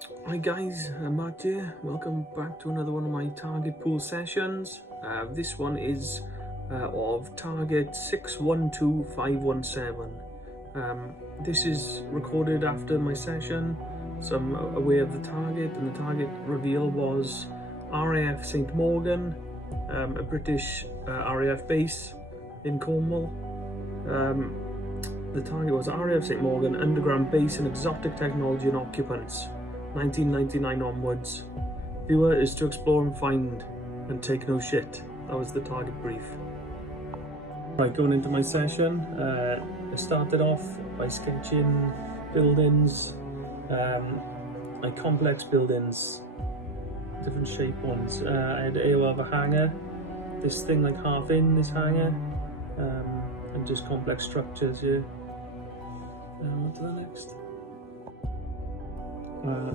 Hi guys, I'm Matt here. Welcome back to another one of my target pool sessions. This one is of target 612517. This is recorded after my session, so I'm aware of the target, and the target reveal was R.A.F St Mawgan, a British R.A.F base in Cornwall. The target was R.A.F St Mawgan, underground base and exotic technology and occupants. 1999 onwards. Viewer is to explore and find and take no shit. That was the target brief. Right, going into my session, I started off by sketching buildings, like complex buildings, different shape ones. I had AO of a hangar, this thing like half in this hangar, and just complex structures here. On to the next.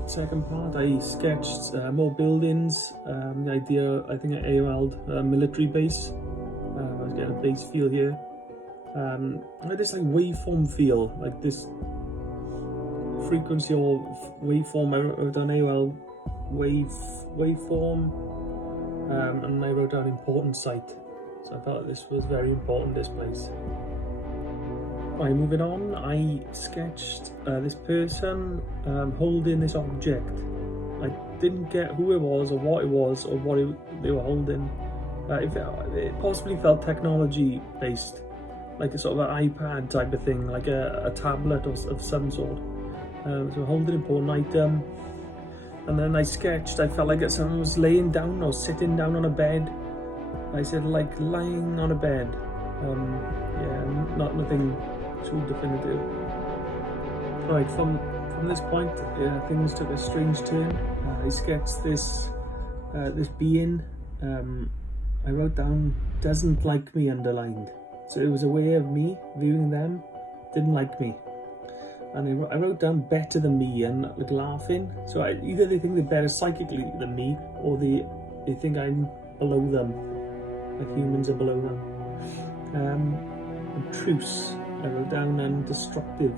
Second part, I sketched more buildings. The idea, I think I AOL'd a military base. I was getting a base feel here. I had this like waveform feel, like this frequency or waveform. I wrote down AOL waveform, and I wrote down important site. So I felt like this was very important, this place. Right, moving on, I sketched this person holding this object. I didn't get who it was or what they were holding. It possibly felt technology based, like a sort of an iPad type of thing, like a tablet of some sort. So holding an important item. And then I sketched, I felt like someone was laying down or sitting down on a bed. I said like lying on a bed. Yeah, nothing too definitive. Right, from this point, things took a strange turn. I sketched this being. I wrote down "doesn't like me" underlined, so it was a way of me viewing them didn't like me. And I wrote down "better than me" and like laughing. So either they think they're better psychically than me, or they think I'm below them, like humans are below them. Truce. I wrote down and destructive.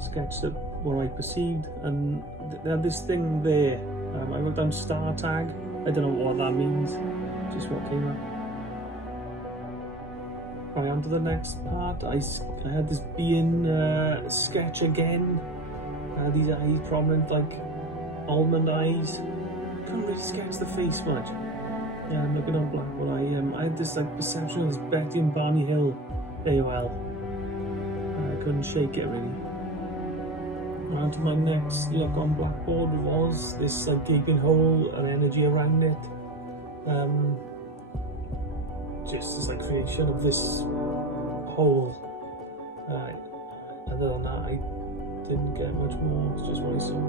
Sketched what I perceived, and they had this thing there. I wrote down star tag. I don't know what that means, just what came up. Right, on to the next part. I had this being sketch again. These eyes, prominent, like almond eyes. Can't really sketch the face much. Yeah, I'm looking on Blackboard. I had this like perception of this Betty and Barney Hill AOL. I couldn't shake it really. On to my next look on Blackboard was this like gaping hole and energy around it. Just this like creation of this hole. Other than that, I didn't get much more. It's just what I saw.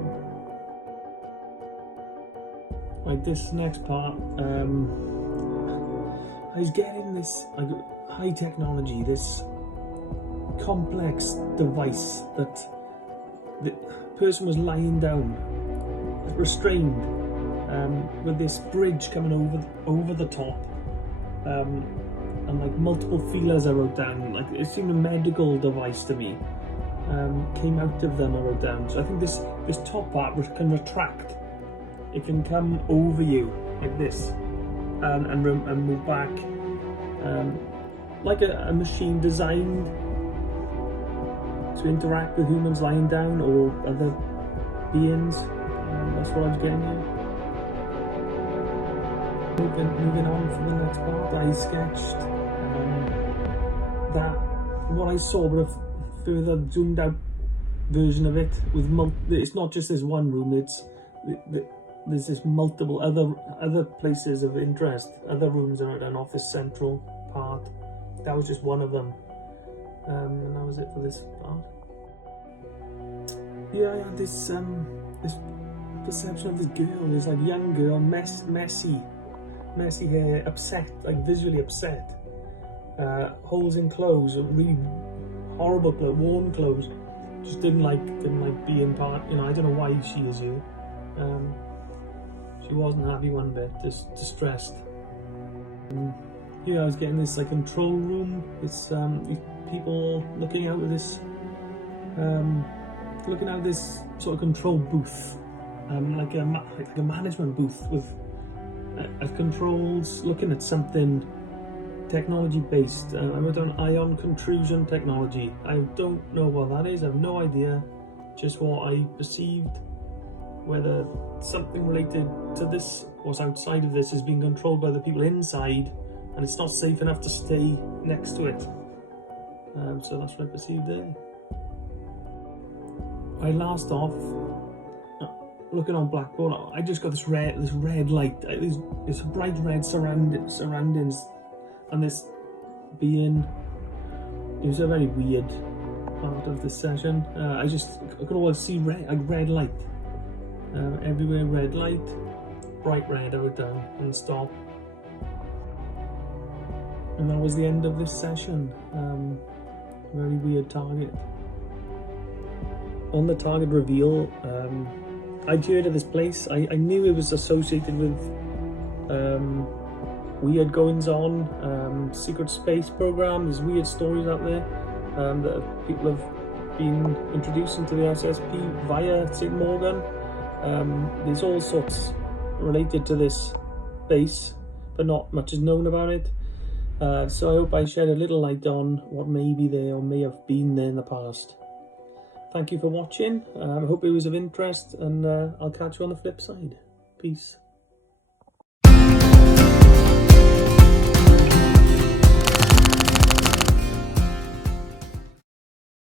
Like this next part, I was getting this like high technology, this complex device that the person was lying down, restrained, with this bridge coming over the top, and like multiple feelers I wrote down. Like it seemed a medical device to me. Came out of them I wrote down. So I think this top part can retract. It can come over you like this, and move back, like a machine designed to interact with humans lying down or other beings. That's what I was getting here. Moving on from the next part, I sketched that what I saw, but a further zoomed out version of it with it's not just this one room. There's this multiple other places of interest, other rooms around an office central part. That was just one of them, and that was it for this part. Yeah, I had this perception of this girl, this like young girl, messy hair, upset, like visually upset, holes in clothes, really horrible clothes, worn clothes. Just didn't like being part. I don't know why she is here. She wasn't happy one bit, just distressed. I was getting this like control room. It's people looking out of this looking at this sort of control booth, like a management booth with controls, looking at something technology based. I wrote down ion contrusion technology. I don't know what that is, I have no idea, just what I perceived, whether something related to this, what's outside of this, is being controlled by the people inside and it's not safe enough to stay next to it. So that's what I perceived there. I last off, looking on Blackboard, I just got this red light, this bright red surroundings, and this being, it was a very weird part of this session. I could always see red light everywhere, red light, bright red. I went down and stop, and that was the end of this session. Very weird target. On the target reveal, I'd heard of this place. I knew it was associated with weird goings on, secret space program. There's weird stories out there that people have been introduced into the SSP via St Mawgan. There's all sorts related to this base, but not much is known about it. So I hope I shed a little light on what may be there or may have been there in the past. Thank you for watching. I hope it was of interest, and I'll catch you on the flip side. Peace.